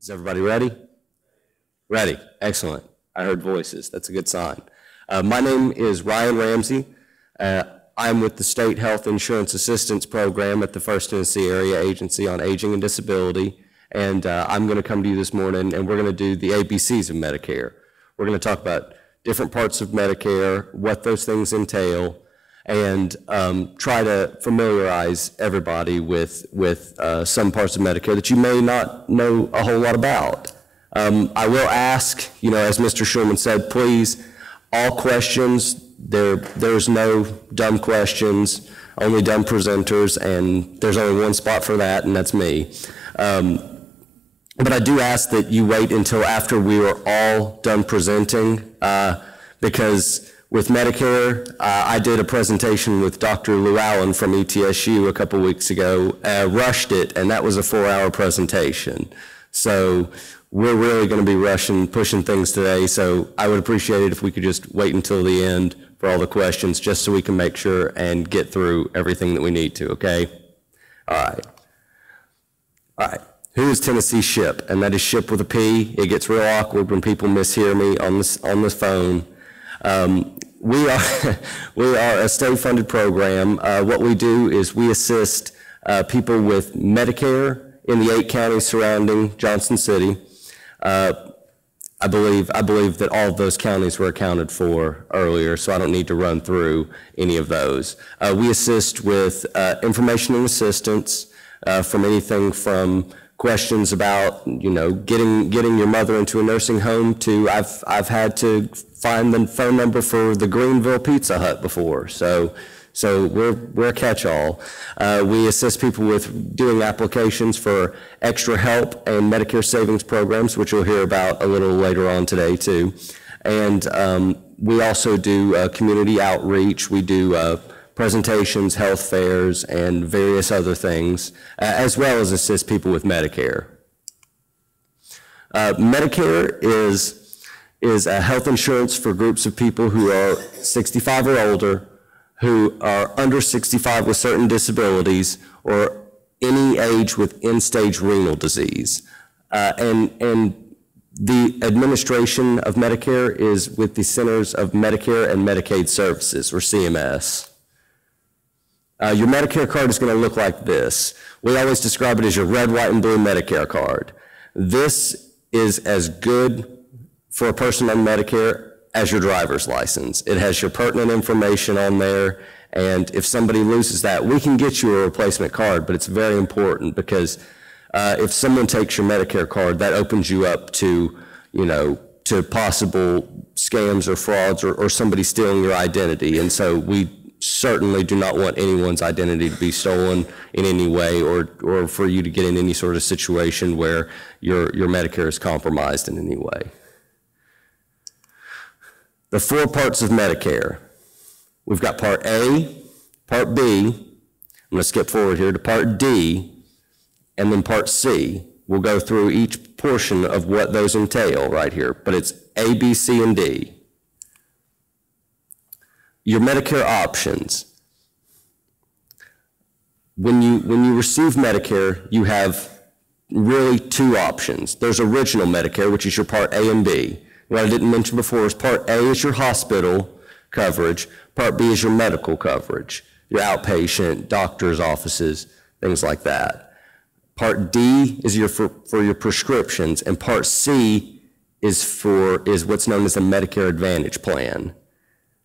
Is everybody ready? Ready. Excellent. I heard voices. That's a good sign. My name is Ryan Ramsey. I'm with the State Health Insurance Assistance Program at the First Tennessee Area Agency on Aging and Disability. And I'm going to come to you this morning and we're going to do the ABCs of Medicare. We're going to talk about different parts of Medicare, what those things entail, and try to familiarize everybody with some parts of Medicare that you may not know a whole lot about. I will ask, as Mr. Sherman said, please, all questions, there's no dumb questions, only dumb presenters, and there's only one spot for that, and that's me. But I do ask that you wait until after we are all done presenting, because with Medicare, I did a presentation with Dr. Lou Allen from ETSU a couple weeks ago, rushed it, and that was a 4-hour presentation. So we're really going to be pushing things today, so I would appreciate it if we could just wait until the end for all the questions, just so we can make sure and get through everything that we need to, okay? All right. All right. Who is Tennessee SHIP? And that is SHIP with a P. It gets real awkward when people mishear me on the phone. We are a state-funded program. What we do is we assist people with Medicare in the 8 counties surrounding Johnson City. I believe that all of those counties were accounted for earlier, so I don't need to run through any of those. We assist with information and assistance from anything from questions about, getting your mother into a nursing home to I've had to find the phone number for the Greenville Pizza Hut before. So we're a catch-all. We assist people with doing applications for extra help and Medicare savings programs, which you'll hear about a little later on today too. And we also do community outreach. We do presentations, health fairs, and various other things, as well as assist people with Medicare. Medicare is a health insurance for groups of people who are 65 or older, who are under 65 with certain disabilities, or any age with end-stage renal disease. And the administration of Medicare is with the Centers of Medicare and Medicaid Services, or CMS. Your Medicare card is going to look like this. We always describe it as your red, white, and blue Medicare card. This is as good for a person on Medicare as your driver's license. It has your pertinent information on there, and if somebody loses that, we can get you a replacement card, but it's very important because if someone takes your Medicare card, that opens you up to, to possible scams or frauds or somebody stealing your identity, and so we certainly do not want anyone's identity to be stolen in any way or for you to get in any sort of situation where your Medicare is compromised in any way. The 4 parts of Medicare. We've got Part A, Part B, I'm going to skip forward here to Part D, and then Part C. We'll go through each portion of what those entail right here, but it's A, B, C, and D. Your Medicare options. When you receive Medicare, you have really 2 options. There's original Medicare, which is your Part A and B. What I didn't mention before is Part A is your hospital coverage, Part B is your medical coverage, your outpatient, doctor's offices, things like that. Part D is for your prescriptions, and Part C is what's known as a Medicare Advantage plan.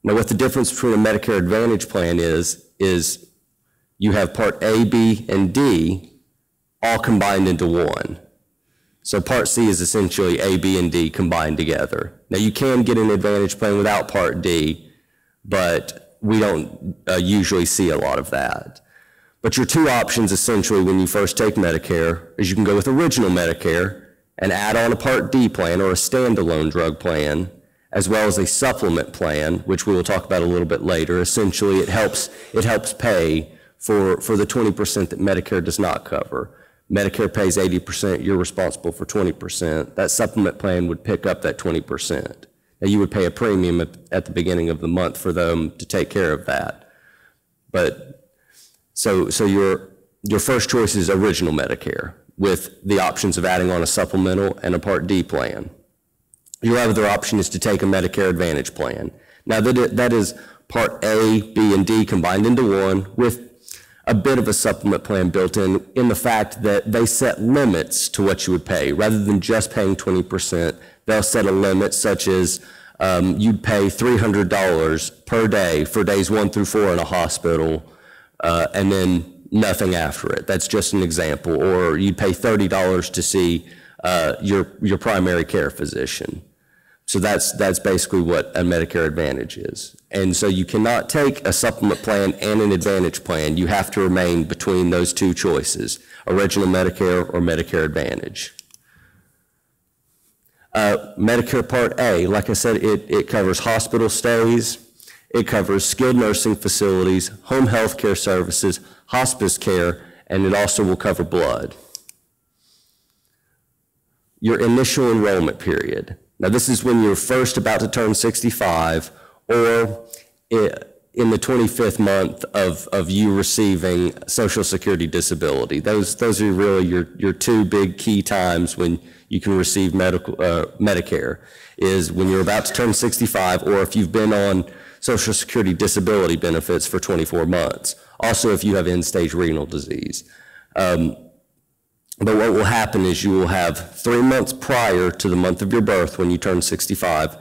Now, what the difference between a Medicare Advantage plan is you have Part A, B, and D all combined into one. So Part C is essentially A, B, and D combined together. Now, you can get an Advantage plan without Part D, but we don't usually see a lot of that. But your 2 options essentially when you first take Medicare is you can go with original Medicare and add on a Part D plan or a standalone drug plan, as well as a supplement plan, which we will talk about a little bit later. Essentially, it helps pay for the 20% that Medicare does not cover. Medicare pays 80%, you're responsible for 20%. That supplement plan would pick up that 20%. Now, you would pay a premium at the beginning of the month for them to take care of that. But so your first choice is original Medicare. with the options of adding on a supplemental and a Part D plan. Your other option is to take a Medicare Advantage plan. Now that is Part A, B, and D combined into one with a bit of a supplement plan built in the fact that they set limits to what you would pay. Rather than just paying 20%, they'll set a limit such as you'd pay $300 per day for days 1 through 4 in a hospital, and then nothing after it. That's just an example. Or you'd pay $30 to see your primary care physician. So that's basically what a Medicare Advantage is. And so you cannot take a supplement plan and an Advantage plan. You have to remain between those two choices, Original Medicare or Medicare Advantage. Medicare Part A, like I said, it covers hospital stays, it covers skilled nursing facilities, home health care services, hospice care, and it also will cover blood. Your initial enrollment period. Now this is when you're first about to turn 65 or in the 25th month of you receiving Social Security disability. Those are really your two big key times when you can receive Medicare, is when you're about to turn 65 or if you've been on Social Security disability benefits for 24 months. Also if you have end-stage renal disease. But what will happen is you will have 3 months prior to the month of your birth when you turn 65,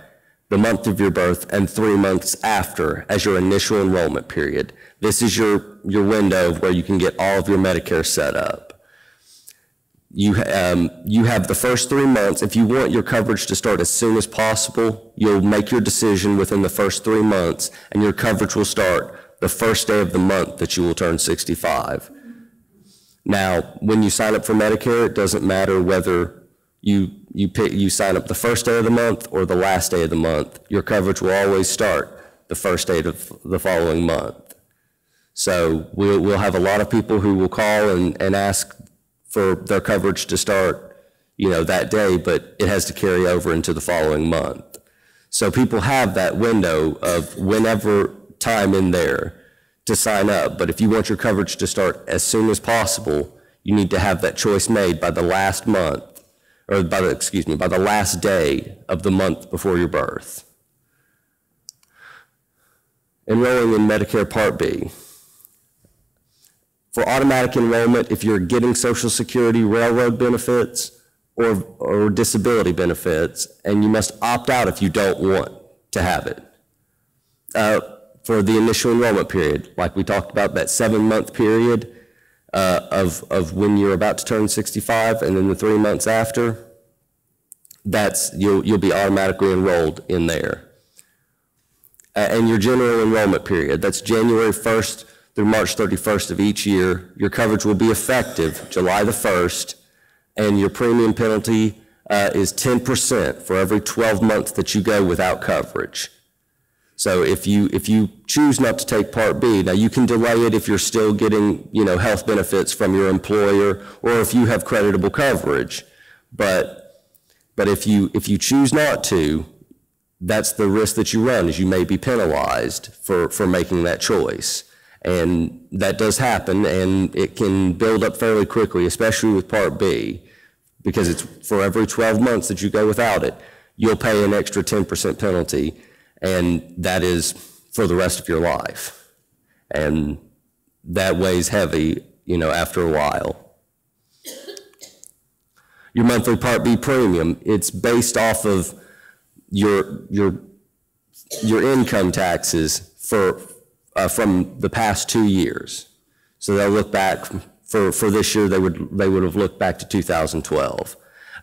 the month of your birth, and 3 months after as your initial enrollment period. This is your window of where you can get all of your Medicare set up. You have the first 3 months. If you want your coverage to start as soon as possible, you'll make your decision within the first 3 months, and your coverage will start the first day of the month that you will turn 65. Now, when you sign up for Medicare, it doesn't matter whether you sign up the first day of the month or the last day of the month. Your coverage will always start the first day of the following month. So we'll have a lot of people who will call and ask for their coverage to start, that day, but it has to carry over into the following month. So people have that window of whenever time in there to sign up, but if you want your coverage to start as soon as possible, you need to have that choice made by the last month, or by the last day of the month before your birth. Enrolling in Medicare Part B. For automatic enrollment, if you're getting Social Security railroad benefits or disability benefits, and you must opt out if you don't want to have it. For the initial enrollment period, like we talked about, that 7-month period of when you're about to turn 65, and then the 3 months after, you'll be automatically enrolled in there. And your general enrollment period, that's January 1st through March 31st of each year. Your coverage will be effective July the 1st, and your premium penalty is 10% for every 12 months that you go without coverage. So if you choose not to take Part B, now you can delay it if you're still getting, health benefits from your employer or if you have creditable coverage. But if you choose not to, that's the risk that you run, is you may be penalized for making that choice. And that does happen, and it can build up fairly quickly, especially with Part B, because it's for every 12 months that you go without it, you'll pay an extra 10% penalty. And that is for the rest of your life. And that weighs heavy, after a while. Your monthly Part B premium, it's based off of your income taxes from the past 2 years. So they'll look back, for this year, they would have looked back to 2012.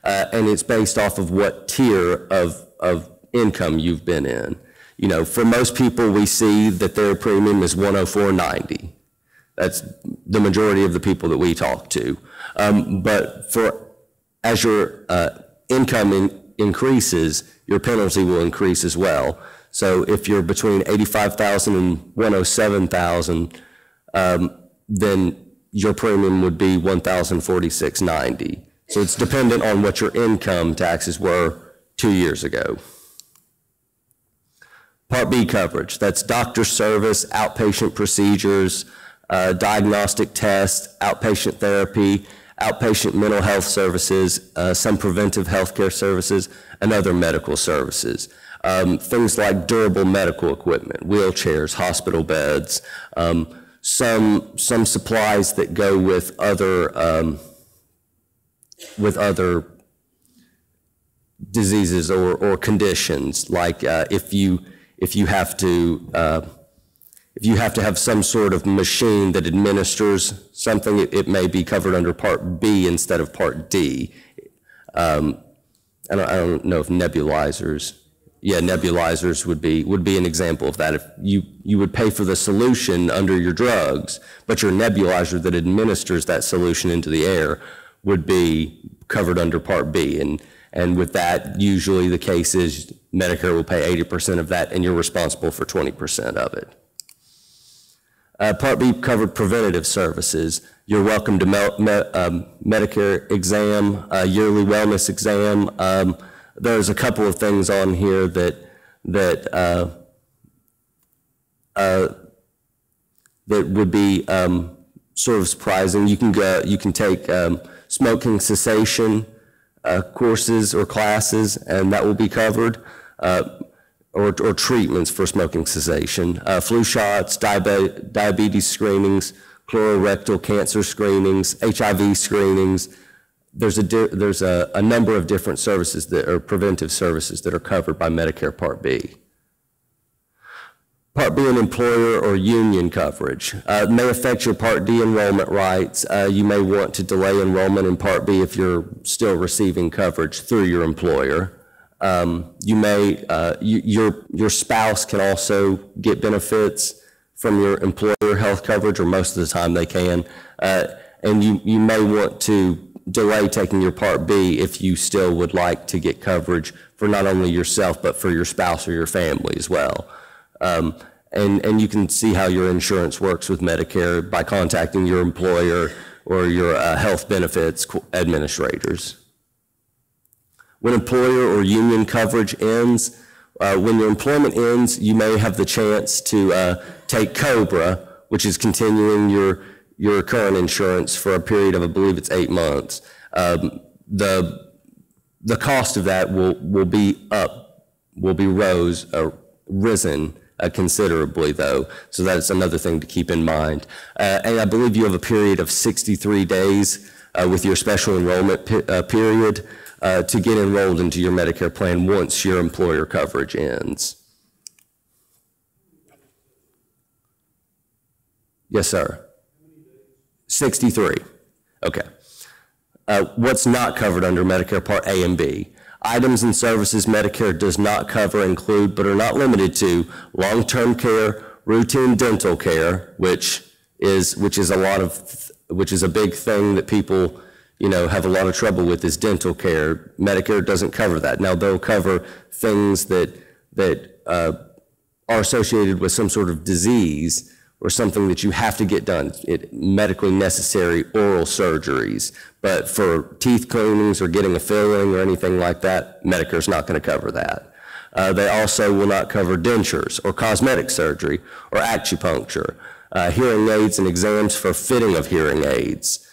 And it's based off of what tier of income you've been in. For most people, we see that their premium is $104.90. That's the majority of the people that we talk to. But as your income increases, your penalty will increase as well. So if you're between $85,000 and $107,000, then your premium would be $1,046.90. So it's dependent on what your income taxes were 2 years ago. Part B coverage, that's doctor service, outpatient procedures, diagnostic tests, outpatient therapy, outpatient mental health services, some preventive healthcare services, and other medical services. Things like durable medical equipment, wheelchairs, hospital beds, some supplies that go with other diseases or conditions, like if you have to have some sort of machine that administers something, it may be covered under Part B instead of Part D. I don't know if nebulizers. Yeah, nebulizers would be an example of that. If you would pay for the solution under your drugs, but your nebulizer that administers that solution into the air would be covered under Part B. And with that, usually the case is Medicare will pay 80% of that, and you're responsible for 20% of it. Part B covered preventative services. You're welcome to Medicare exam, yearly wellness exam. There's a couple of things on here that would be sort of surprising. You can take smoking cessation courses or classes, and that will be covered, or treatments for smoking cessation. Flu shots, diabetes screenings, colorectal cancer screenings, HIV screenings. There's a number of different services that are preventive services that are covered by Medicare Part B. Part B and employer or union coverage may affect your Part D enrollment rights. You may want to delay enrollment in Part B if you're still receiving coverage through your employer. Your spouse can also get benefits from your employer health coverage, or most of the time they can. And you may want to delay taking your Part B if you still would like to get coverage for not only yourself, but for your spouse or your family as well. And you can see how your insurance works with Medicare by contacting your employer or your health benefits administrators. When employer or union coverage ends, when your employment ends, you may have the chance to take COBRA, which is continuing your current insurance for a period of, I believe it's 8 months. The cost of that will be risen considerably though, so that's another thing to keep in mind. And I believe you have a period of 63 days with your special enrollment period to get enrolled into your Medicare plan once your employer coverage ends. Yes, sir. 63. Okay. What's not covered under Medicare Part A and B? Items and services Medicare does not cover include, but are not limited to, long-term care, routine dental care, which is a big thing that people, have a lot of trouble with, is dental care. Medicare doesn't cover that. Now they'll cover things that are associated with some sort of disease or something that you have to get done, medically necessary oral surgeries. But for teeth cleanings or getting a filling or anything like that, Medicare's not going to cover that. They also will not cover dentures or cosmetic surgery or acupuncture, hearing aids and exams for fitting of hearing aids.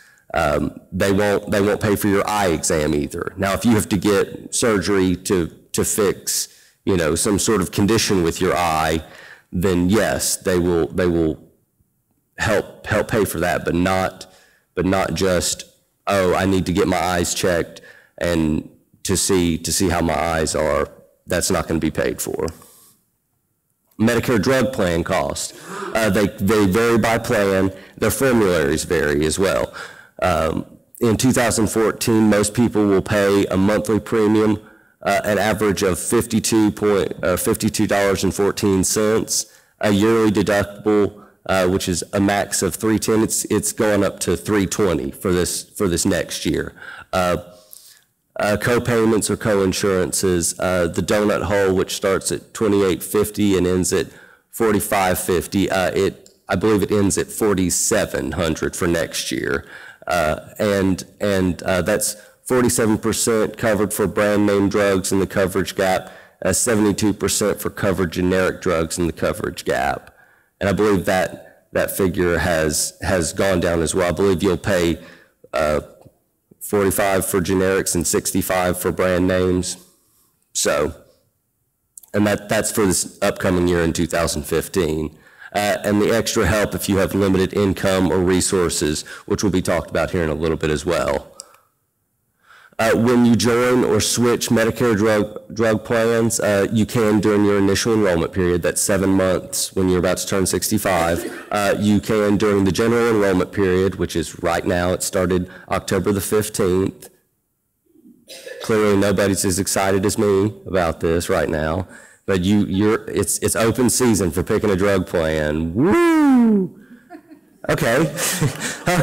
They won't pay for your eye exam either. Now, if you have to get surgery to fix, some sort of condition with your eye, then yes, they will help pay for that, but not just, oh, I need to get my eyes checked and to see how my eyes are. That's not going to be paid for. Medicare drug plan cost. They vary by plan. Their formularies vary as well. In 2014, most people will pay a monthly premium, an average of $52.14, a yearly deductible, which is a max of $310. It's going up to $320 for this next year. Co-payments or co-insurances, the donut hole, which starts at $28.50 and ends at $45.50. I believe it ends at $4,700 for next year, and that's 47% covered for brand name drugs in the coverage gap, 72% for covered generic drugs in the coverage gap. And I believe that figure has gone down as well. I believe you'll pay $45 for generics and $65 for brand names. So, and that's for this upcoming year in 2015. And the extra help if you have limited income or resources, which will be talked about here in a little bit as well. When you join or switch Medicare drug plans, you can during your initial enrollment period, that's 7 months when you're about to turn 65. You can during the general enrollment period, which is right now, it started October the 15th. Clearly nobody's as excited as me about this right now, but it's open season for picking a drug plan. Woo! Okay,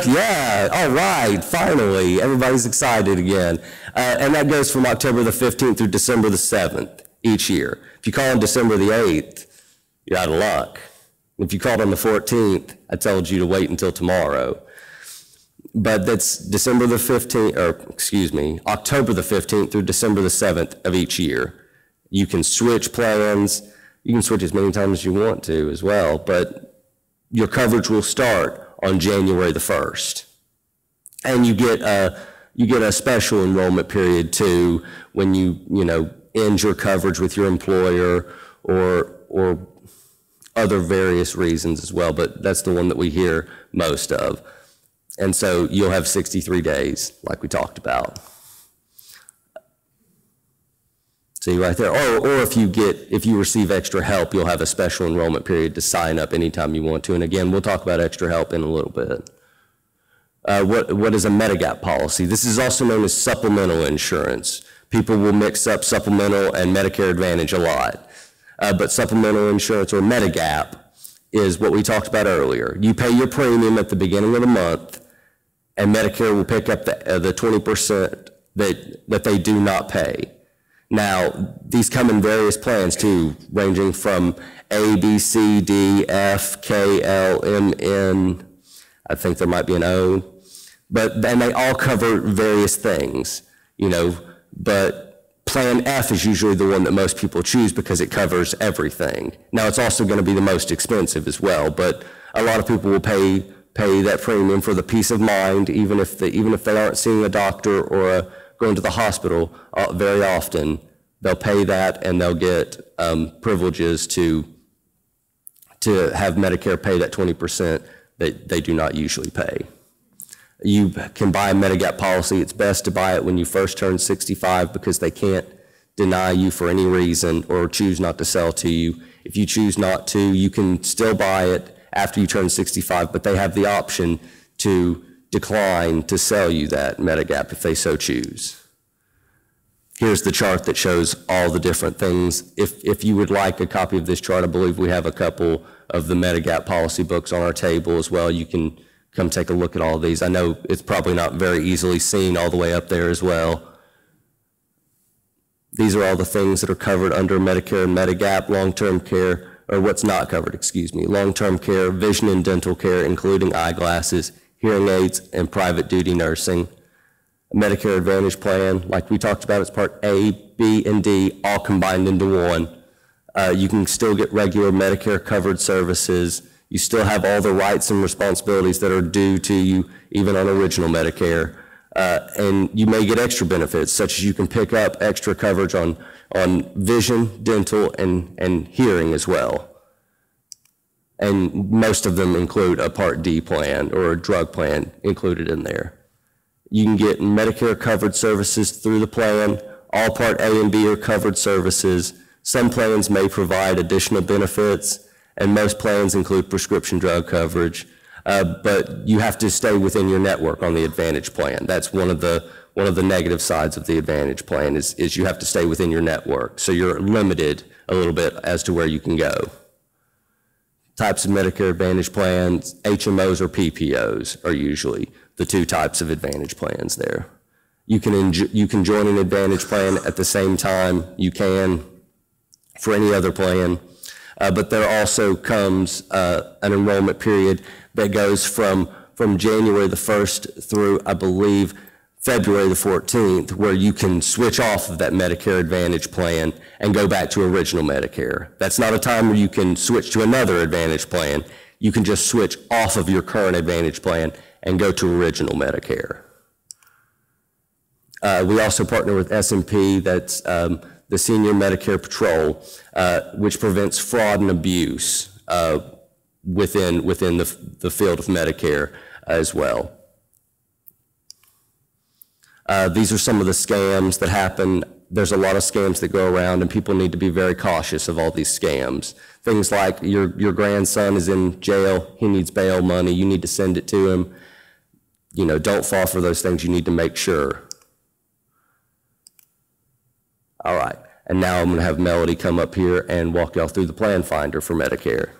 yeah, all right, finally, everybody's excited again. And that goes from October the 15th through December the 7th each year. If you call on December the 8th, you're out of luck. If you called on the 14th, I told you to wait until tomorrow. But that's December the 15th, or excuse me, October the 15th through December the 7th of each year. You can switch plans. You can switch as many times as you want to as well, but your coverage will start on January the 1st. And you get a special enrollment period too when you end your coverage with your employer or other various reasons as well, but that's the one that we hear most of. And so you'll have 63 days like we talked about. See right there, or if you receive extra help, you'll have a special enrollment period to sign up anytime you want to. And again, we'll talk about extra help in a little bit. What is a Medigap policy? This is also known as supplemental insurance. People will mix up supplemental and Medicare Advantage a lot. But supplemental insurance, or Medigap, is what we talked about earlier. You pay your premium at the beginning of the month, and Medicare will pick up the 20% that they do not pay. Now, these come in various plans too, ranging from A, B, C, D, F, K, L, M, N, I think there might be an O, and they all cover various things, but Plan F is usually the one that most people choose because it covers everything. Now, it's also going to be the most expensive as well, but a lot of people will pay that premium for the peace of mind, even if they aren't seeing a doctor or going to the hospital very often. They'll pay that, and they'll get privileges to have Medicare pay that 20% that they do not usually pay. You can buy a Medigap policy. It's best to buy it when you first turn 65 because they can't deny you for any reason or choose not to sell to you. If you choose not to, you can still buy it after you turn 65, but they have the option to decline to sell you that Medigap if they so choose. Here's the chart that shows all the different things. If you would like a copy of this chart, I believe we have a couple of the Medigap policy books on our table as well. You can come take a look at all of these. I know it's probably not very easily seen all the way up there as well. These are all the things that are covered under Medicare and Medigap, long-term care, or what's not covered, excuse me, long-term care, vision and dental care, including eyeglasses, hearing aids, and private duty nursing. Medicare Advantage plan, like we talked about, it's Part A, B, and D, all combined into one. You can still get regular Medicare covered services. You still have all the rights and responsibilities that are due to you, even on original Medicare. And you may get extra benefits, such as you can pick up extra coverage on vision, dental, and hearing as well. And most of them include a Part D plan or a drug plan included in there. You can get Medicare covered services through the plan. All Part A and B are covered services. Some plans may provide additional benefits, and most plans include prescription drug coverage. But you have to stay within your network on the Advantage plan. That's one of the negative sides of the Advantage plan is you have to stay within your network. So you're limited a little bit as to where you can go. Types of Medicare Advantage plans, HMOs or PPOs are usually the two types of Advantage plans there. You can join an Advantage plan at the same time you can for any other plan, but there also comes an enrollment period that goes from January the 1st through, I believe, February the 14th, where you can switch off of that Medicare Advantage plan and go back to original Medicare. That's not a time where you can switch to another Advantage plan. You can just switch off of your current Advantage plan and go to original Medicare. We also partner with S&P, that's the Senior Medicare Patrol, which prevents fraud and abuse within the field of Medicare as well. These are some of the scams that happen. There's a lot of scams that go around, and people need to be very cautious of all these scams. Things like your grandson is in jail, he needs bail money, you need to send it to him. You know, don't fall for those things, you need to make sure. All right, and now I'm gonna have Melody come up here and walk y'all through the plan finder for Medicare.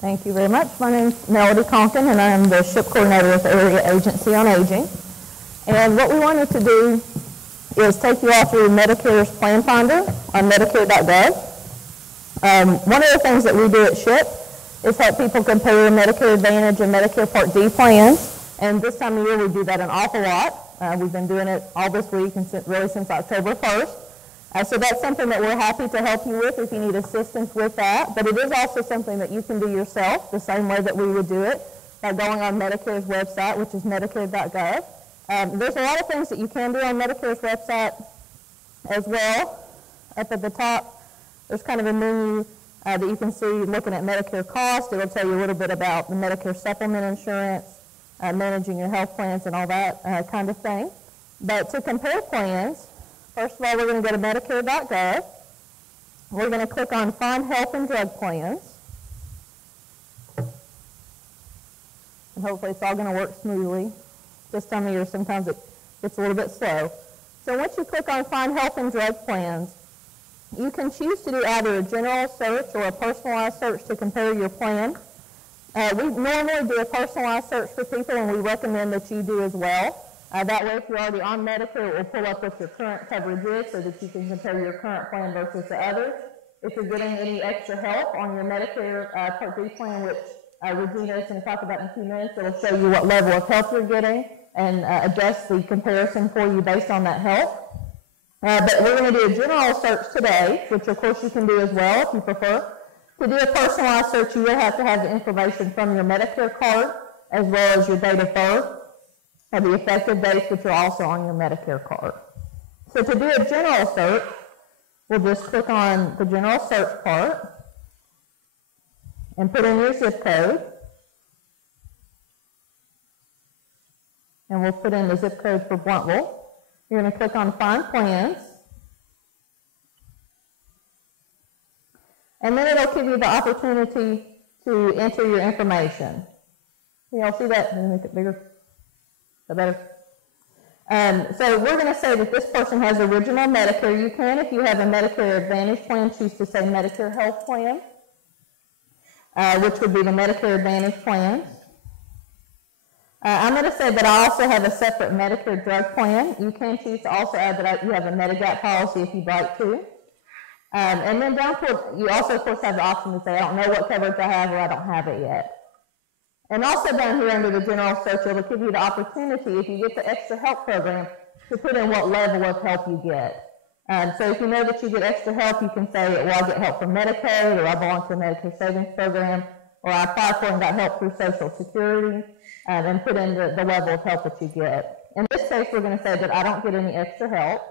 Thank you very much. My name is Melody Conkin, and I am the SHIP coordinator with the Area Agency on Aging. And what we wanted to do is take you all through Medicare's plan finder on Medicare.gov. One of the things that we do at SHIP is help people compare Medicare Advantage and Medicare Part D plans. And this time of year, we do that an awful lot. We've been doing it all this week and really since October 1st. So that's something that we're happy to help you with if you need assistance with that. But it is also something that you can do yourself the same way that we would do it by going on Medicare's website, which is Medicare.gov. There's a lot of things that you can do on Medicare's website as well. Up at the top, there's kind of a menu that you can see looking at Medicare cost. It'll tell you a little bit about the Medicare supplement insurance, managing your health plans and all that kind of thing. But to compare plans, first of all, we're going to go to Medicare.gov. We're going to click on Find Health and Drug Plans. And hopefully it's all going to work smoothly. This time of year, sometimes it gets a little bit slow. So once you click on Find Health and Drug Plans, you can choose to do either a general search or a personalized search to compare your plan. We normally do a personalized search for people, and we recommend that you do as well. That way, if you're already on Medicare, it will pull up what your current coverage is so that you can compare your current plan versus the others. If you're getting any extra help on your Medicare Part D plan, which Regina is going to talk about in a few minutes, it will show you what level of help you're getting and adjust the comparison for you based on that help. But we're going to do a general search today, which of course you can do as well if you prefer. To do a personalized search, you will have to have the information from your Medicare card as well as your date of birth, or the effective dates, which are also on your Medicare card. So to do a general search, we'll just click on the general search part and put in your zip code. And we'll put in the zip code for Bluntwell. You're going to click on Find Plans. And then it'll give you the opportunity to enter your information. You all see that? Let me make it bigger. Better. So we're going to say that this person has original Medicare. You can, if you have a Medicare Advantage plan, choose to say Medicare Health Plan, which would be the Medicare Advantage plan. I'm going to say that I also have a separate Medicare drug plan. You can choose to also add that you have a Medigap policy if you'd like to. And then down toward, you also, of course, have the option to say, I don't know what coverage I have or I don't have it yet. And also down here under the general search, it will give you the opportunity, if you get the extra help program, to put in what level of help you get. So if you know that you get extra help, you can say, well, I get help from Medicaid, or I belong to a Medicare savings program, or I applied for and got help through Social Security, and put in the level of help that you get. In this case, we're going to say that I don't get any extra help,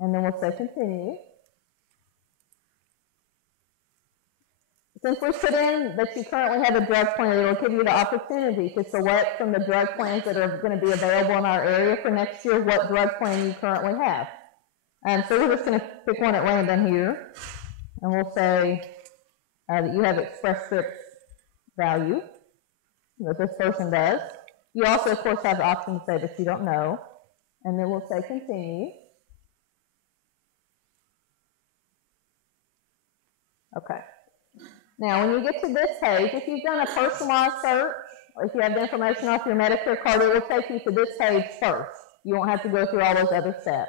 and then we'll say continue. Since we put in that you currently have a drug plan, it will give you the opportunity to select from the drug plans that are going to be available in our area for next year what drug plan you currently have. And so we're just going to pick one at random here, and we'll say that you have Express Scripts value, that this person does. You also, of course, have the option to say that you don't know, and then we'll say continue. Okay. Now, when you get to this page, if you've done a personalized search, or if you have the information off your Medicare card, it will take you to this page first. You won't have to go through all those other steps.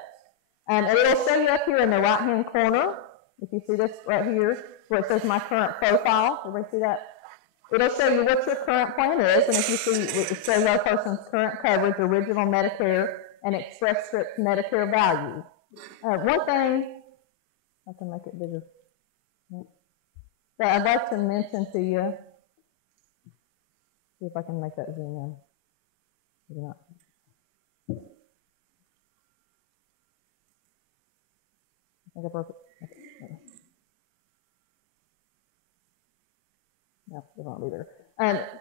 And it'll show you up here in the right-hand corner, if you see this right here, where it says My Current Profile. Everybody see that? It'll show you what your current plan is, and if you see, it shows our person's current coverage, original Medicare, and Express Scripts Medicare value. One thing, I can make it bigger. That I'd like to mention to you See if I can make that zoom in. Maybe not. I think I broke it. Okay. No, it won't be there.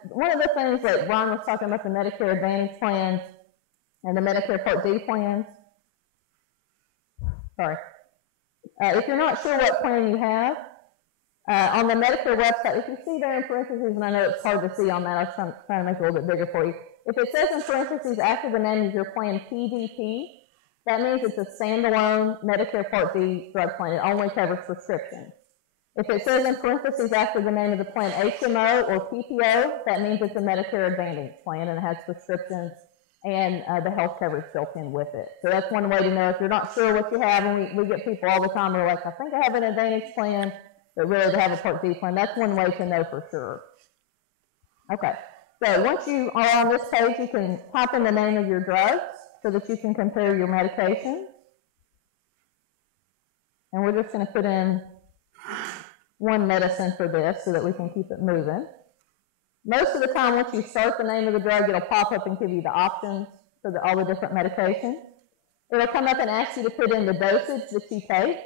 One of the things that Ron was talking about, the Medicare Advantage plans and the Medicare Part D plans. Sorry. If you're not sure what plan you have, on the Medicare website, if you see there in parentheses, and I know it's hard to see on that, I was trying to make it a little bit bigger for you. If it says in parentheses after the name of your plan PDP, that means it's a standalone Medicare Part D drug plan. It only covers prescriptions. If it says in parentheses after the name of the plan HMO or PPO, that means it's a Medicare Advantage plan and it has prescriptions and the health coverage built in with it. So that's one way to know if you're not sure what you have. And we get people all the time who are like, I think I have an Advantage plan, but really they have a Part D plan. That's one way to know for sure. Okay, so once you are on this page, you can type in the name of your drugs so that you can compare your medications. And we're just going to put in one medicine for this so that we can keep it moving. Most of the time, once you start the name of the drug, it'll pop up and give you the options for all the different medications. It'll come up and ask you to put in the dosage that you take.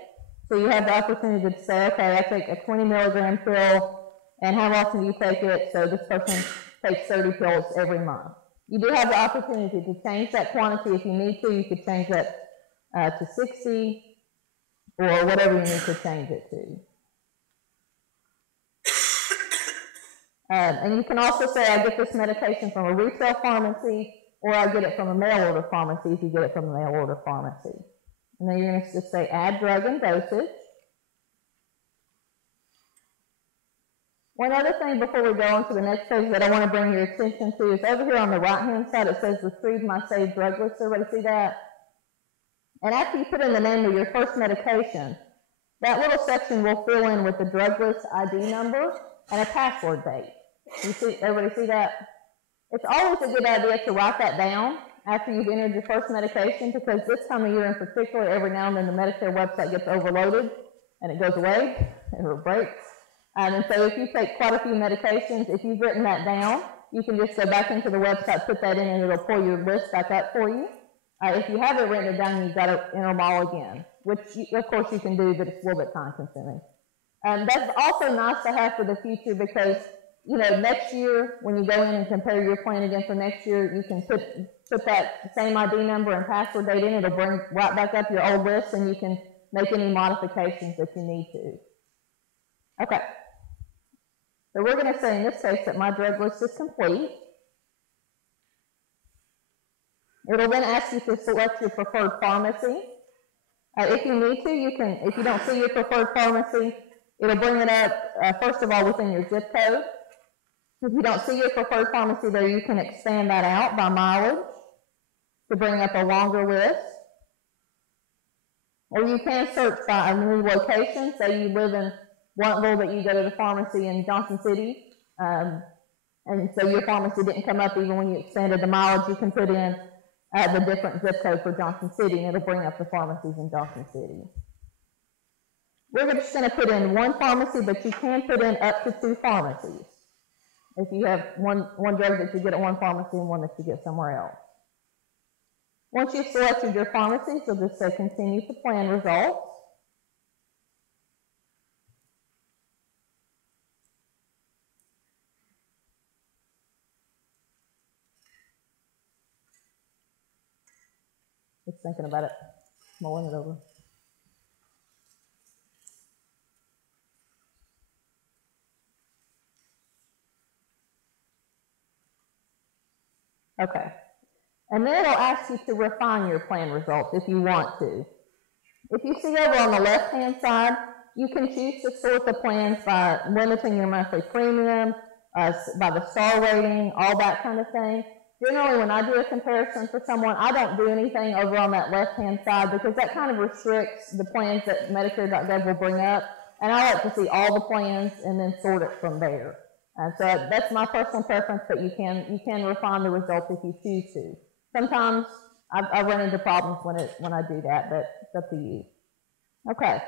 So you have the opportunity to say, okay, I take a 20 milligram pill, and how often do you take it? So this person takes 30 pills every month. You do have the opportunity to change that quantity if you need to. You could change that to 60 or whatever you need to change it to. And you can also say, I get this medication from a retail pharmacy, or I get it from a mail-order pharmacy if you get it from a mail-order pharmacy. And then you're going to just say, add drug and dosage. One other thing before we go on to the next page that I want to bring your attention to is over here on the right-hand side, it says, retrieve my saved drug list. Everybody see that? And after you put in the name of your first medication, that little section will fill in with the drug list ID number and a password date. You see, everybody see that? It's always a good idea to write that down after you've entered your first medication, because this time of year in particular, every now and then the Medicare website gets overloaded and it goes away and it breaks. And so if you take quite a few medications, if you've written that down, you can just go back into the website, put that in, and it'll pull your list back up for you. If you haven't written it down, you've got to enter them all again, which of course you can do, but it's a little bit time consuming. That's also nice to have for the future because, you know, next year when you go in and compare your plan again for next year, you can put that same ID number and password date in. It'll bring right back up your old list, and you can make any modifications that you need to. Okay. So we're going to say in this case that my drug list is complete. It'll then ask you to select your preferred pharmacy. If you need to, you can, if you don't see your preferred pharmacy, it'll bring it up, first of all, within your zip code. If you don't see your preferred pharmacy there, you can expand that out by mileage to bring up a longer list. Or you can search by a new location. Say you live in Blunteville, but you go to the pharmacy in Johnson City, and so your pharmacy didn't come up even when you expanded the mileage. You can put in the different zip code for Johnson City, and it'll bring up the pharmacies in Johnson City. We're just going to put in one pharmacy, but you can put in up to 2 pharmacies if you have one drug that you get at one pharmacy and one that you get somewhere else. Once you've selected your pharmacies, you'll just say continue to plan results. Just thinking about it, mulling it over. Okay. And then it'll ask you to refine your plan results if you want to. If you see over on the left-hand side, you can choose to sort the plans by limiting your monthly premium, by the star rating, all that kind of thing. Generally, when I do a comparison for someone, I don't do anything over on that left-hand side because that kind of restricts the plans that Medicare.gov will bring up. And I like to see all the plans and then sort it from there. So that's my personal preference, but you can refine the results if you choose to. Sometimes I run into problems when I do that, but it's up to you. Okay,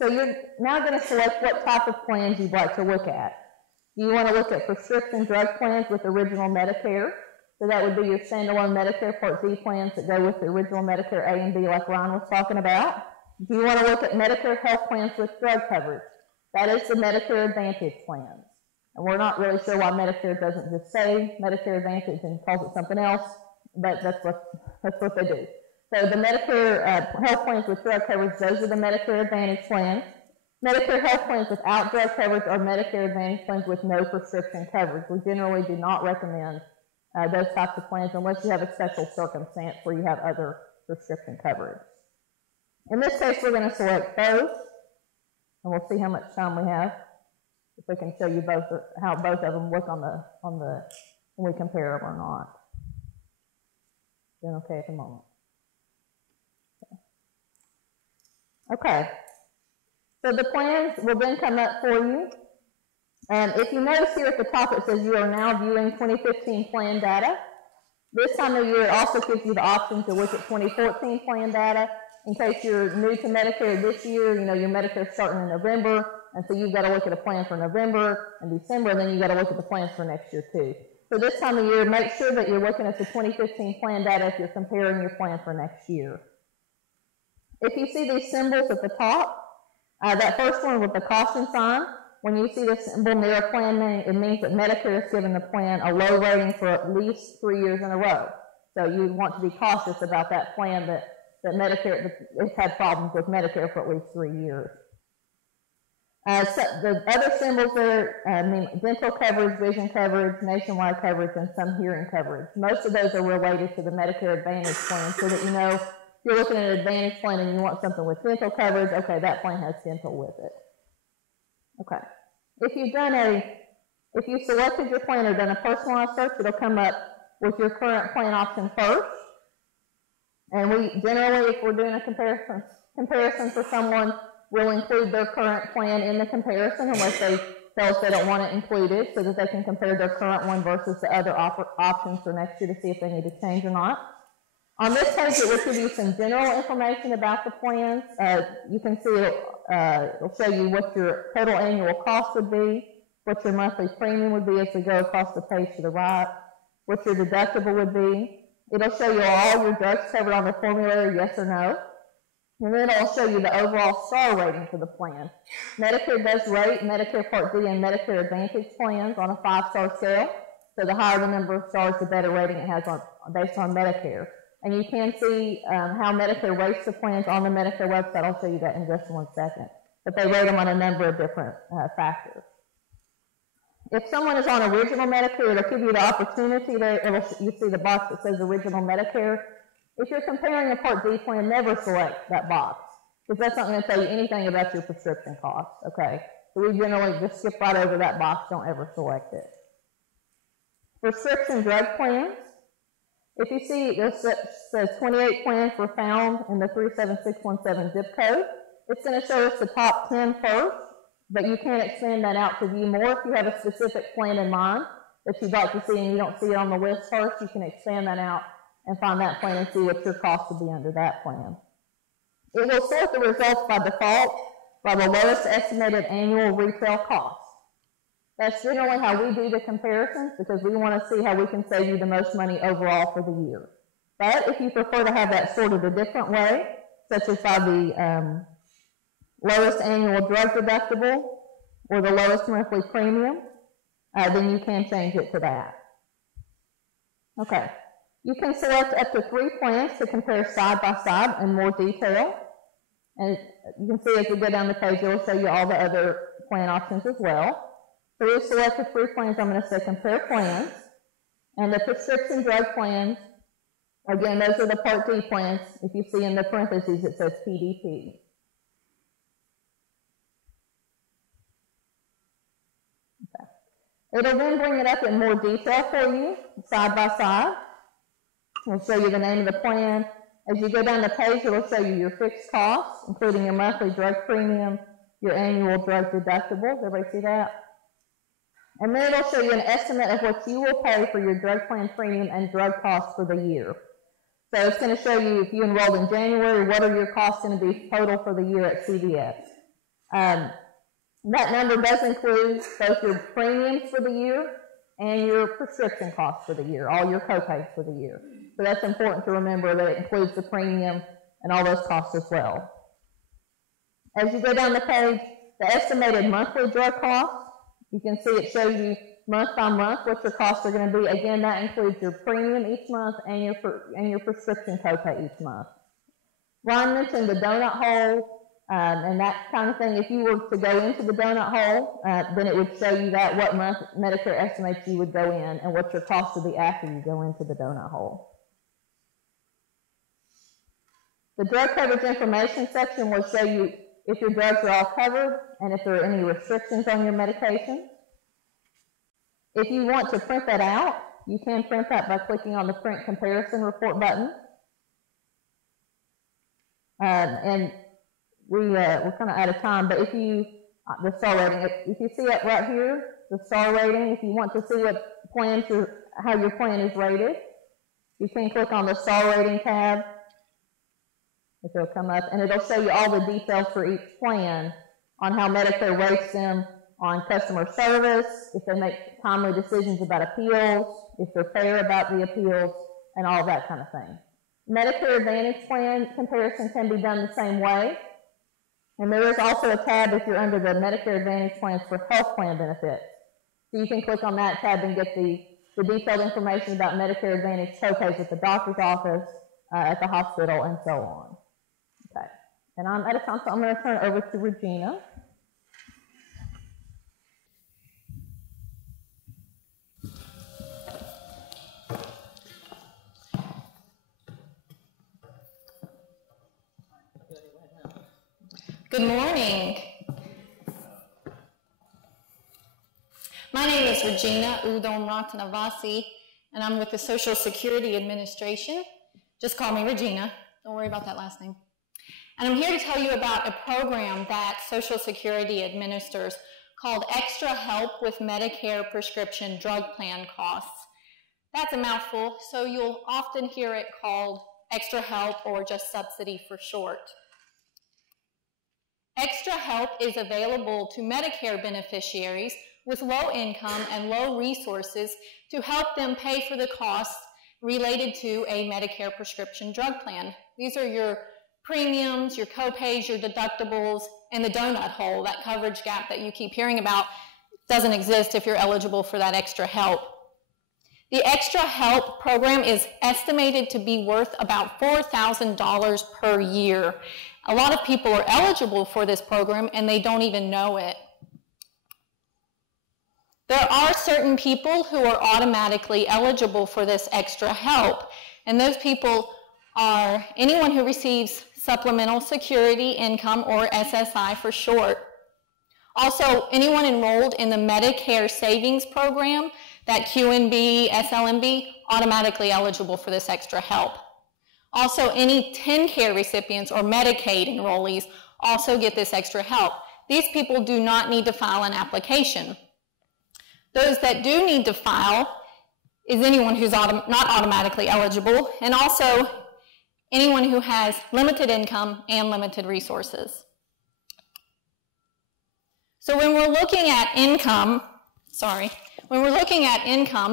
so you're now going to select what type of plans you'd like to look at. You want to look at prescription drug plans with original Medicare. So that would be your standalone Medicare Part D plans that go with the original Medicare A and B like Ron was talking about. Do you want to look at Medicare health plans with drug coverage? That is the Medicare Advantage plans. And we're not really sure why Medicare doesn't just say Medicare Advantage and calls it something else, but that's what they do. So the Medicare health plans with drug coverage, those are the Medicare Advantage plans. Medicare health plans without drug coverage are Medicare Advantage plans with no prescription coverage. We generally do not recommend those types of plans unless you have a special circumstance where you have other prescription coverage. In this case, we're going to select both, and we'll see how much time we have. If we can show you both how both of them look on the when we compare them or not. Doing okay at the moment. Okay. So the plans will then come up for you. And if you notice here at the top, it says you are now viewing 2015 plan data. This time of year, it also gives you the option to look at 2014 plan data. In case you're new to Medicare this year, you know, your Medicare's starting in November, and so you've got to look at a plan for November and December, and then you've got to look at the plans for next year too. So this time of year, make sure that you're looking at the 2015 plan data if you're comparing your plan for next year. If you see these symbols at the top, that first one with the caution sign, when you see the symbol near a plan name, it means that Medicare has given the plan a low rating for at least 3 years in a row. So you want to be cautious about that plan that Medicare has had problems with Medicare for at least 3 years. So the other symbols there mean dental coverage, vision coverage, nationwide coverage, and some hearing coverage. Most of those are related to the Medicare Advantage plan, so that you know if you're looking at an Advantage plan and you want something with dental coverage, okay, that plan has dental with it. Okay. If you selected your plan or done a personalized search, it'll come up with your current plan option first. And we generally, if we're doing a comparison for someone, we'll include their current plan in the comparison unless they tell us they don't want it included, so that they can compare their current one versus the other options for next year to see if they need to change or not. On this page, it will give you some general information about the plans. You can see it'll show you what your total annual cost would be, what your monthly premium would be as we go across the page to the right, what your deductible would be. It'll show you all your drugs covered on the formulary, yes or no. And then it'll show you the overall star rating for the plan. Medicare does rate Medicare Part D and Medicare Advantage plans on a 5-star scale. So the higher the number of stars, the better rating it has based on Medicare. And you can see how Medicare rates the plans on the Medicare website. I'll show you that in just 1 second. But they rate them on a number of different factors. If someone is on original Medicare, it'll give you the opportunity there. You see the box that says original Medicare. If you're comparing a Part D plan, never select that box, because that's not going to tell you anything about your prescription costs, okay? So we generally just skip right over that box, don't ever select it. Prescription drug plans. If you see it says 28 plans were found in the 37617 zip code, it's going to show us the top 10 first, but you can expand that out to view more. If you have a specific plan in mind that you'd like to see and you don't see it on the list first, you can expand that out and find that plan and see what your cost would be under that plan. It will sort the results by default by the lowest estimated annual retail cost. That's generally how we do the comparisons, because we want to see how we can save you the most money overall for the year. But if you prefer to have that sorted a different way, such as by the lowest annual drug deductible or the lowest monthly premium, then you can change it to that. Okay. You can select up to 3 plans to compare side by side in more detail. And you can see as we go down the page, it will show you all the other plan options as well. So we've selected 3 plans. I'm going to say compare plans. And the prescription drug plans, again, those are the Part D plans. If you see in the parentheses, it says PDP. Okay. It'll then bring it up in more detail for you, side by side. It'll show you the name of the plan. As you go down the page, it'll show you your fixed costs, including your monthly drug premium, your annual drug deductible. Does everybody see that? And then it'll show you an estimate of what you will pay for your drug plan premium and drug costs for the year. So it's going to show you if you enrolled in January, what are your costs going to be total for the year at CVS. That number does include both your premiums for the year and your prescription costs for the year, all your copays for the year. So that's important to remember that it includes the premium and all those costs as well. As you go down the page, the estimated monthly drug costs, you can see it shows you month by month what your costs are going to be. Again, that includes your premium each month and your prescription copay each month. Ron mentioned the donut hole and that kind of thing. If you were to go into the donut hole, then it would show you that what month Medicare estimates you would go in and what your cost will be after you go into the donut hole. The drug coverage information section will show you if your drugs are all covered and if there are any restrictions on your medication. If you want to print that out, you can print that by clicking on the Print Comparison Report button. And we're kind of out of time, but if you, the star rating, if you see it right here, the star rating, if you want to see what plans how your plan is rated, you can click on the star rating tab. It'll come up and it'll show you all the details for each plan on how Medicare rates them on customer service, if they make timely decisions about appeals, if they're fair about the appeals, and all that kind of thing. Medicare Advantage plan comparison can be done the same way. And there is also a tab if you're under the Medicare Advantage plans for health plan benefits. So you can click on that tab and get the detailed information about Medicare Advantage copays at the doctor's office, at the hospital, and so on. Okay, and I'm out of time, so I'm going to turn it over to Regina. Good morning. My name is Regina Udomratanavasi, and I'm with the Social Security Administration. Just call me Regina. Don't worry about that last name. And I'm here to tell you about a program that Social Security administers called Extra Help with Medicare Prescription Drug Plan Costs. That's a mouthful, so you'll often hear it called Extra Help or just subsidy for short. Extra Help is available to Medicare beneficiaries with low income and low resources to help them pay for the costs related to a Medicare prescription drug plan. These are your premiums, your copays, your deductibles, and the donut hole, that coverage gap that you keep hearing about doesn't exist if you're eligible for that extra help. The Extra Help program is estimated to be worth about $4,000 per year. A lot of people are eligible for this program and they don't even know it. There are certain people who are automatically eligible for this extra help, and those people are anyone who receives Supplemental Security Income, or SSI for short. Also, anyone enrolled in the Medicare Savings Program, that QNB, SLMB, automatically eligible for this extra help. Also, any TennCare recipients or Medicaid enrollees also get this extra help. These people do not need to file an application. Those that do need to file is anyone who's not automatically eligible, and also anyone who has limited income and limited resources. So when we're looking at income,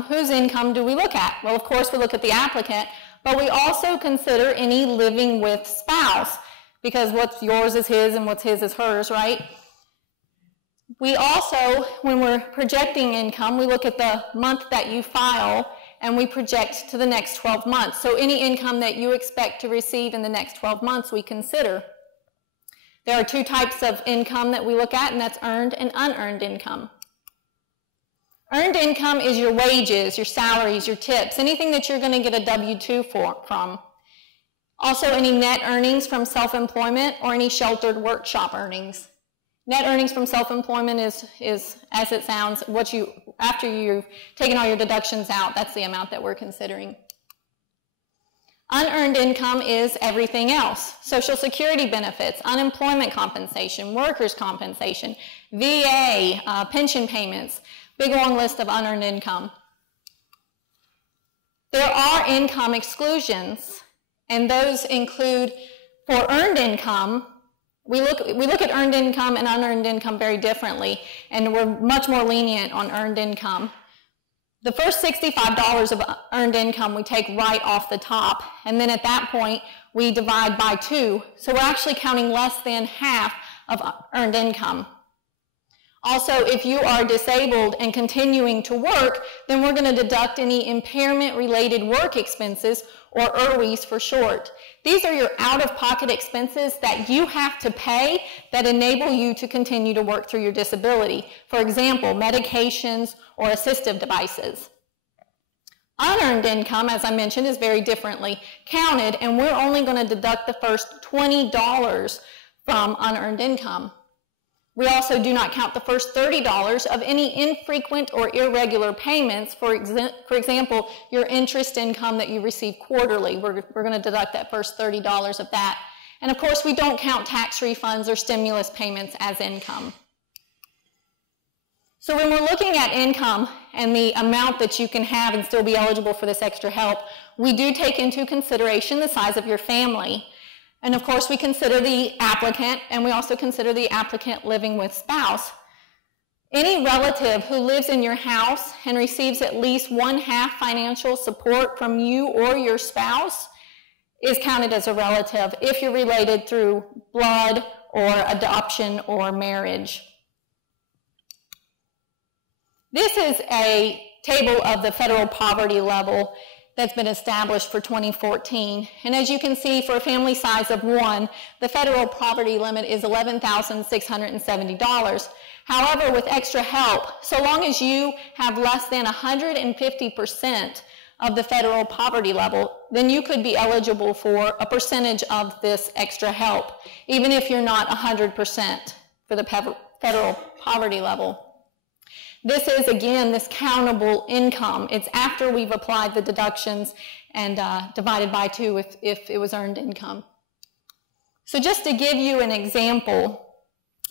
whose income do we look at? Well, of course, we look at the applicant, but we also consider any living with spouse, because what's yours is his and what's his is hers, right? We also, when we're projecting income, we look at the month that you file and we project to the next 12 months. So any income that you expect to receive in the next 12 months, we consider. There are two types of income that we look at, and that's earned and unearned income. Earned income is your wages, your salaries, your tips, anything that you're going to get a W-2 from. Also, any net earnings from self-employment or any sheltered workshop earnings. Net earnings from self-employment is, as it sounds, after you've taken all your deductions out, that's the amount that we're considering. Unearned income is everything else. Social Security benefits, unemployment compensation, workers' compensation, VA, pension payments, big long list of unearned income. There are income exclusions, and those include for earned income, we look at earned income and unearned income very differently, and we're much more lenient on earned income. The first $65 of earned income we take right off the top, and then at that point we divide by 2, so we're actually counting less than half of earned income. Also, if you are disabled and continuing to work, then we're going to deduct any impairment-related work expenses, or IRWEs for short. These are your out-of-pocket expenses that you have to pay that enable you to continue to work through your disability. For example, medications or assistive devices. Unearned income, as I mentioned, is very differently counted, and we're only going to deduct the first $20 from unearned income. We also do not count the first $30 of any infrequent or irregular payments. For example, your interest income that you receive quarterly, we're going to deduct that first $30 of that. And of course, we don't count tax refunds or stimulus payments as income. So when we're looking at income and the amount that you can have and still be eligible for this extra help, we do take into consideration the size of your family. And of course, we consider the applicant, and we also consider the applicant living with spouse. Any relative who lives in your house and receives at least 1/2 financial support from you or your spouse is counted as a relative if you're related through blood or adoption or marriage. This is a table of the federal poverty level that's been established for 2014. And as you can see, for a family size of 1, the federal poverty limit is $11,670. However, with extra help, so long as you have less than 150% of the federal poverty level, then you could be eligible for a percentage of this extra help, even if you're not 100% for the federal poverty level. This is, again, this countable income. It's after we've applied the deductions and divided by 2 if it was earned income. So just to give you an example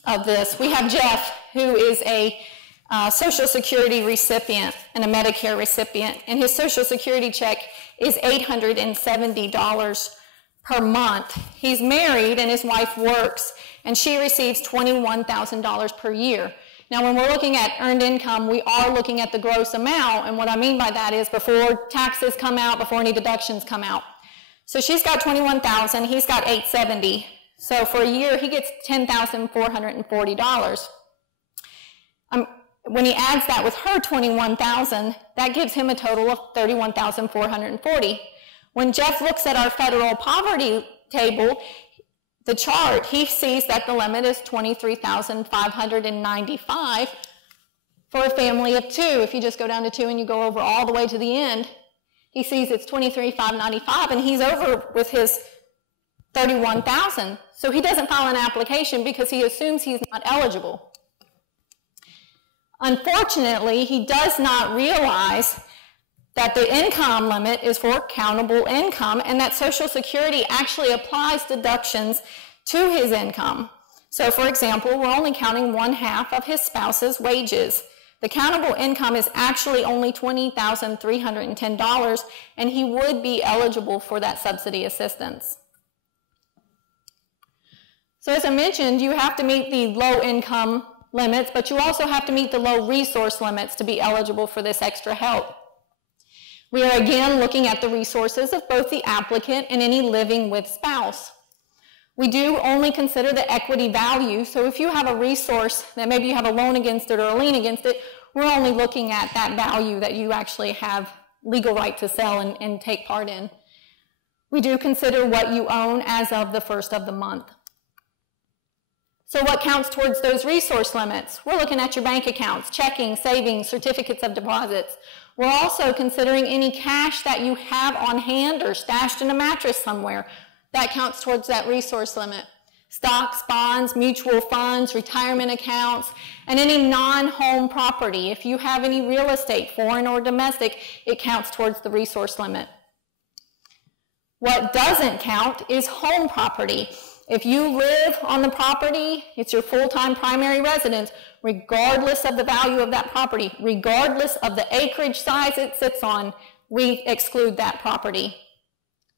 of this, we have Jeff, who is a Social Security recipient and a Medicare recipient, and his Social Security check is $870 per month. He's married and his wife works, and she receives $21,000 per year. Now, when we're looking at earned income, we are looking at the gross amount, and what I mean by that is before taxes come out, before any deductions come out. So she's got $21,000, he's got $870. So for a year, he gets $10,440. When he adds that with her $21,000, that gives him a total of $31,440. When Jeff looks at our federal poverty table, the chart, he sees that the limit is $23,595 for a family of 2. If you just go down to 2 and you go over all the way to the end, he sees it's $23,595, and he's over with his $31,000. So he doesn't file an application because he assumes he's not eligible. Unfortunately, he does not realize that the income limit is for countable income, and that Social Security actually applies deductions to his income. So for example, we're only counting 1/2 of his spouse's wages. The countable income is actually only $20,310, and he would be eligible for that subsidy assistance. So as I mentioned, you have to meet the low income limits, but you also have to meet the low resource limits to be eligible for this extra help. We are again looking at the resources of both the applicant and any living with spouse. We do only consider the equity value, so if you have a resource that maybe you have a loan against it or a lien against it, we're only looking at that value that you actually have legal right to sell and take part in. We do consider what you own as of the first of the month. So what counts towards those resource limits? We're looking at your bank accounts, checking, savings, certificates of deposits. We're also considering any cash that you have on hand or stashed in a mattress somewhere. That counts towards that resource limit. Stocks, bonds, mutual funds, retirement accounts, and any non-home property. If you have any real estate, foreign or domestic, it counts towards the resource limit. What doesn't count is home property. If you live on the property, it's your full-time primary residence, regardless of the value of that property, regardless of the acreage size it sits on, we exclude that property.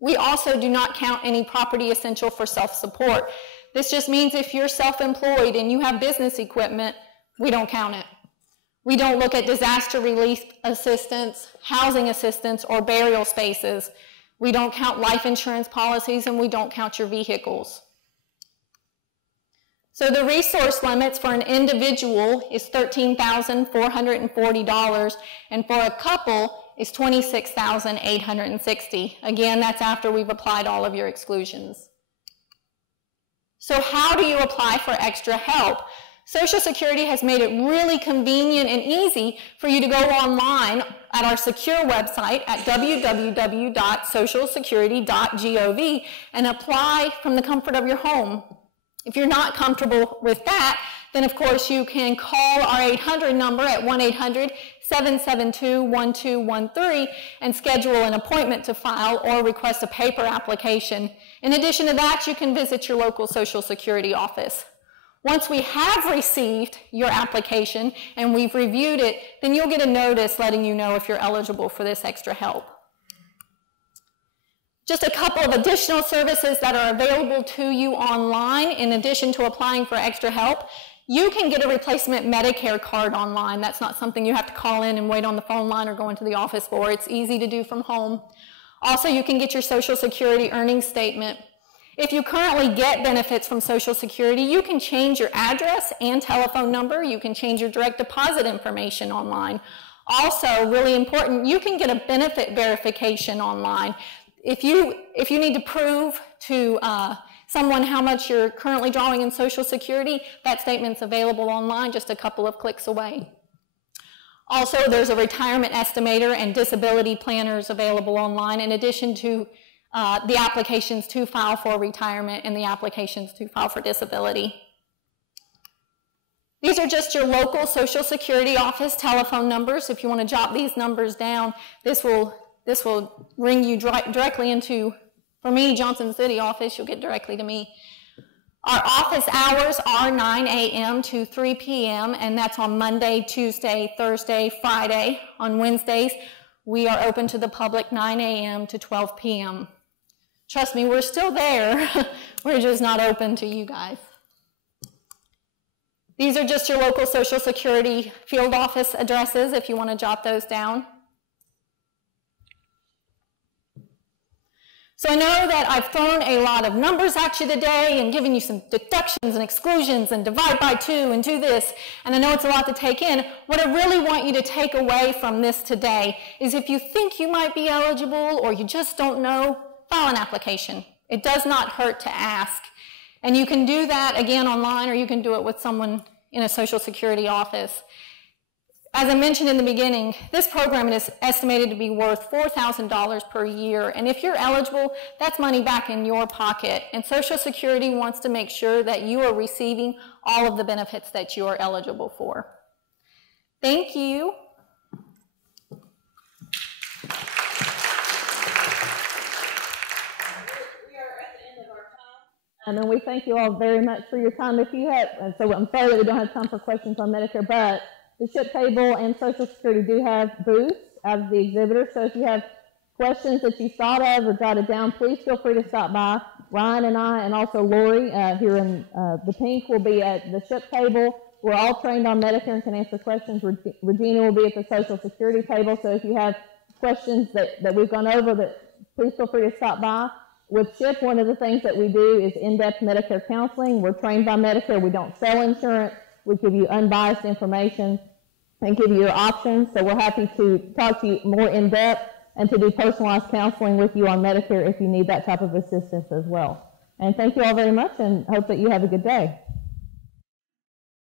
We also do not count any property essential for self-support. This just means if you're self-employed and you have business equipment, we don't count it. We don't look at disaster relief assistance, housing assistance, or burial spaces. We don't count life insurance policies, and we don't count your vehicles. So the resource limits for an individual is $13,440, and for a couple is $26,860. Again, that's after we've applied all of your exclusions. So how do you apply for extra help? Social Security has made it really convenient and easy for you to go online at our secure website at www.socialsecurity.gov and apply from the comfort of your home. If you're not comfortable with that, then of course you can call our 800 number at 1-800-772-1213 and schedule an appointment to file or request a paper application. In addition to that, you can visit your local Social Security office. Once we have received your application and we've reviewed it, then you'll get a notice letting you know if you're eligible for this extra help. Just a couple of additional services that are available to you online in addition to applying for extra help. You can get a replacement Medicare card online. That's not something you have to call in and wait on the phone line or go into the office for. It's easy to do from home. Also, you can get your Social Security earnings statement. If you currently get benefits from Social Security, you can change your address and telephone number. You can change your direct deposit information online. Also, really important, you can get a benefit verification online. If you need to prove to someone how much you're currently drawing in Social Security, that statement's available online, just a couple of clicks away. Also, there's a retirement estimator and disability planners available online, in addition to the applications to file for retirement and the applications to file for disability. These are just your local Social Security office telephone numbers. If you want to jot these numbers down, this will ring you directly into, for me, Johnson City office. You'll get directly to me. Our office hours are 9 a.m. to 3 p.m., and that's on Monday, Tuesday, Thursday, Friday. On Wednesdays, we are open to the public 9 a.m. to 12 p.m. Trust me, we're still there. We're just not open to you guys. These are just your local Social Security field office addresses if you want to jot those down. So I know that I've thrown a lot of numbers at you today and given you some deductions and exclusions and divide by 2 and do this, and I know it's a lot to take in. What I really want you to take away from this today is if you think you might be eligible or you just don't know, file an application. It does not hurt to ask. And you can do that again online, or you can do it with someone in a Social Security office. As I mentioned in the beginning, this program is estimated to be worth $4,000 per year, and if you're eligible, that's money back in your pocket, and Social Security wants to make sure that you are receiving all of the benefits that you are eligible for. Thank you. And we thank you all very much for your time. If you have, so I'm sorry that we don't have time for questions on Medicare, but the SHIP table and Social Security do have booths as the exhibitors. So if you have questions that you thought of or jotted down, please feel free to stop by. Ryan and I, and also Lori here in the pink, will be at the SHIP table. We're all trained on Medicare and can answer questions. Regina will be at the Social Security table. So if you have questions that we've gone over, please feel free to stop by. With SHIP, one of the things that we do is in-depth Medicare counseling. We're trained by Medicare. We don't sell insurance. We give you unbiased information and give you your options. So we're happy to talk to you more in-depth and to do personalized counseling with you on Medicare if you need that type of assistance as well. And thank you all very much, and hope that you have a good day.